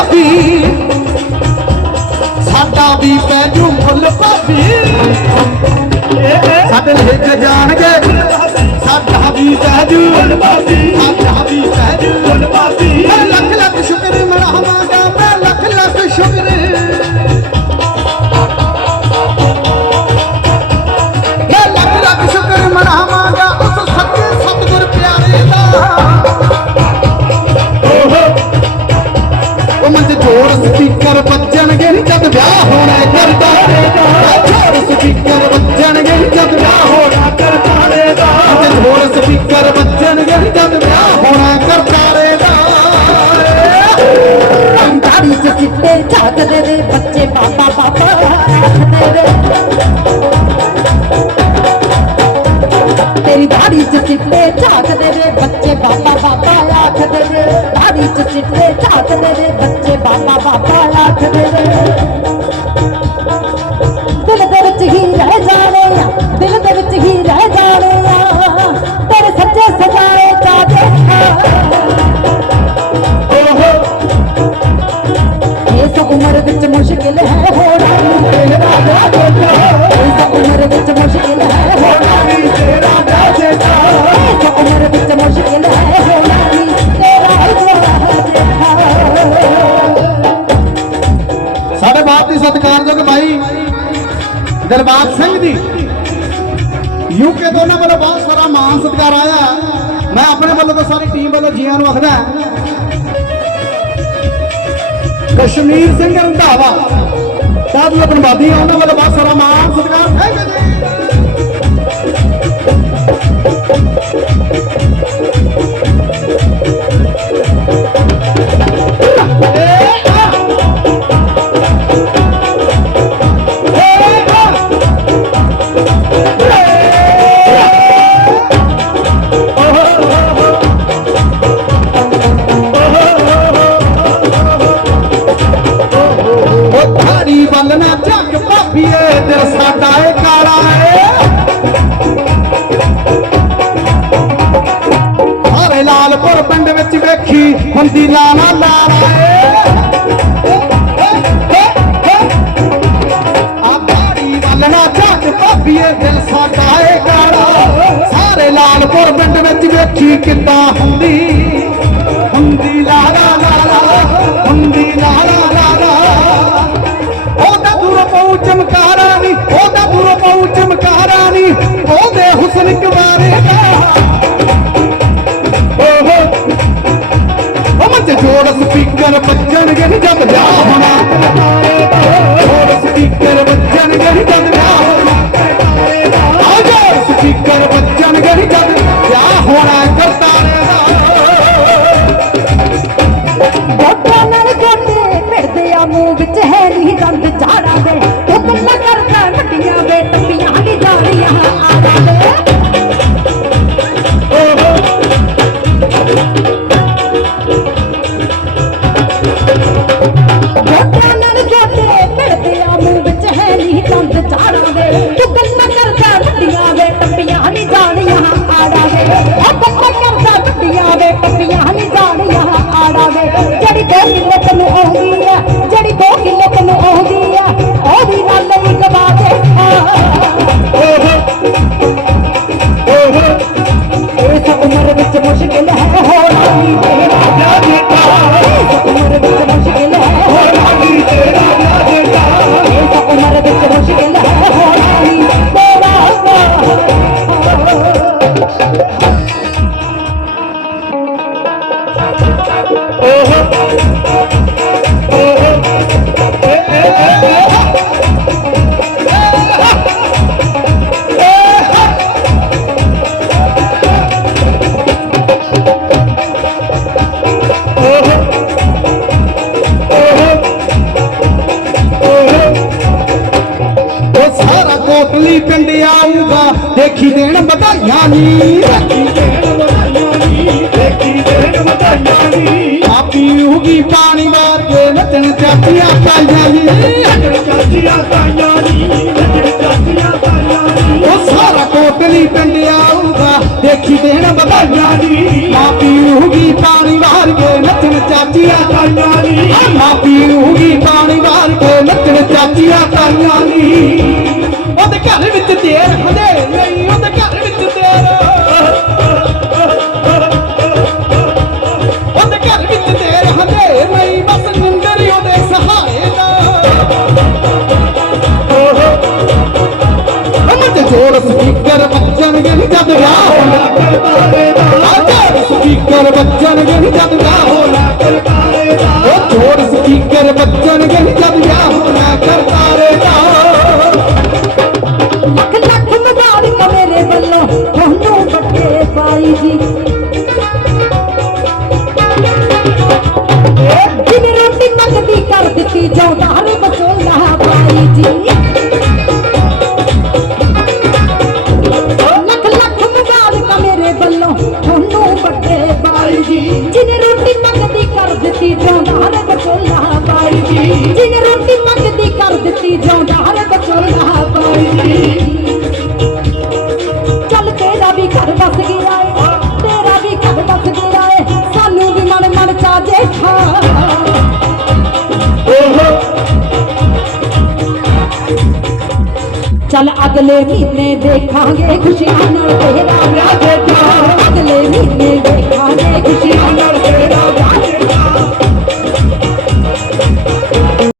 ਭਾਬੀ। ਸਾਡਾ ਵੀ ਪੈ ਜੂ ਮੁੱਲ ਭਾਬੀ। ਸਾਡੇ ਲਿਖ ਜਾਣਗੇ ਸਾਡਾ ਵੀ ਪੈ ay. ਯੂਕੇ ਤੋਂ ਉਹਨਾਂ ਵੱਲੋਂ ਬਹੁਤ ਸਾਰਾ ਮਾਨ ਸਤਿਕਾਰ ਆਇਆ। ਮੈਂ ਆਪਣੇ ਵੱਲੋਂ ਤੇ ਸਾਰੀ ਟੀਮ ਵੱਲੋਂ ਜੀਆਂ ਨੂੰ ਆਖਦਾ ਕਸ਼ਮੀਰ ਸਿੰਘ ਰੰਧਾਵਾ ਸਾਧੂ ਬਨਵਾਦੀ ਉਹਨਾਂ ਵੱਲੋਂ ਬਹੁਤ ਸਾਰਾ ਮਾਨ ਲਾਲਾਪੁਰ ਪਿੰਡ ਵਿੱਚ ਵੇਖੀ ਹੁੰਦੀ ਲਾਲਾ ਲਾਲਾ ਆ ਨਾ ਝਾਕ ਭਾਬੀਏ ਦਿਲ ਸਾਡਾ ਸਾਰੇ ਲਾਲਪੁਰ ਪਿੰਡ ਵਿੱਚ ਵੇਖੀ ਕਿੱਦਾਂ ਹੁੰਦੀ move ਦੇਖੀ ਦੇਣ ਵਧਾਈਆਂ ਨੀ ਦੇਖੀ ਦੇਣ ਵਧਾਈਆਂ ਨੀ ਦੇਖੀ ਦੇਣ ਵਧਾਈਆਂ ਨੀ ਆਪੀ ਹੋਗੀ ਪਾਣੀ ਵਾਰ ਕੇ ਚਾਚੀਆਂ ਸਾਰਾ ਕੋਟਲੀ ਟੰਡਿਆ ਦੇਖੀ ਦੇਣ ਵਧਾਈਆਂ ਨੀ ਆਪੀ ਹੋਗੀ ਪਾਣੀ ਵਾਰ ਕੇ ਨੱਚਣ ਚਾਚੀਆਂ ਪਾਈਆਂ ਨੀ ਆਪੀ ਹੋਗੀ ਪਾਣੀ ਵਾਰ ਕੇ ਨੱਚਣ ਚਾਚੀਆਂ ਪਾਈਆਂ ਨੀ ਉਹਦੇ ਘਰ ਵਿੱਚ ਤੇਰ ਹੁੰਦੇ ਮੁੰਡੇ ਸਪੀਕਰ ਵੱਜਣਗੇ ਨੀ ਜਦ ਵਿਆਹ ਹੋਣਾ। ਕਰਤਾਰੇ ਦਾ ਜੋਰ ਸਪੀਕਰ ਵੱਜਣਗੇ ਜਦ ਵਿਆਹ ਹੋਣਾ। ਕਰਤਾਰੇ ਦਾ ਉਹ ਜੋਰ ਸਪੀਕਰ ਵੱਜਣਗੇ ਜਦ ਵਿਆਹ ਹੋਣਾ। ਕਰਤਾਰੇ ਤੇਰਾ ਵੀ ਘਰ ਸਾਨੂੰ ਚੱਲ ਅਗਲੇ ਮਹੀਨੇ ਦੇਖਾਂਗੇ ਖੁਸ਼ੀਆਂ ਨਾਲ ਤੇਰਾ ਵਿਆਹ। ਅਗਲੇ ਮਹੀਨੇ ਦੇਖਾਂਗੇ ਖੁਸ਼ੀਆਂ ਨਾਲ ਤੇਰਾ ਵਿਆਹ।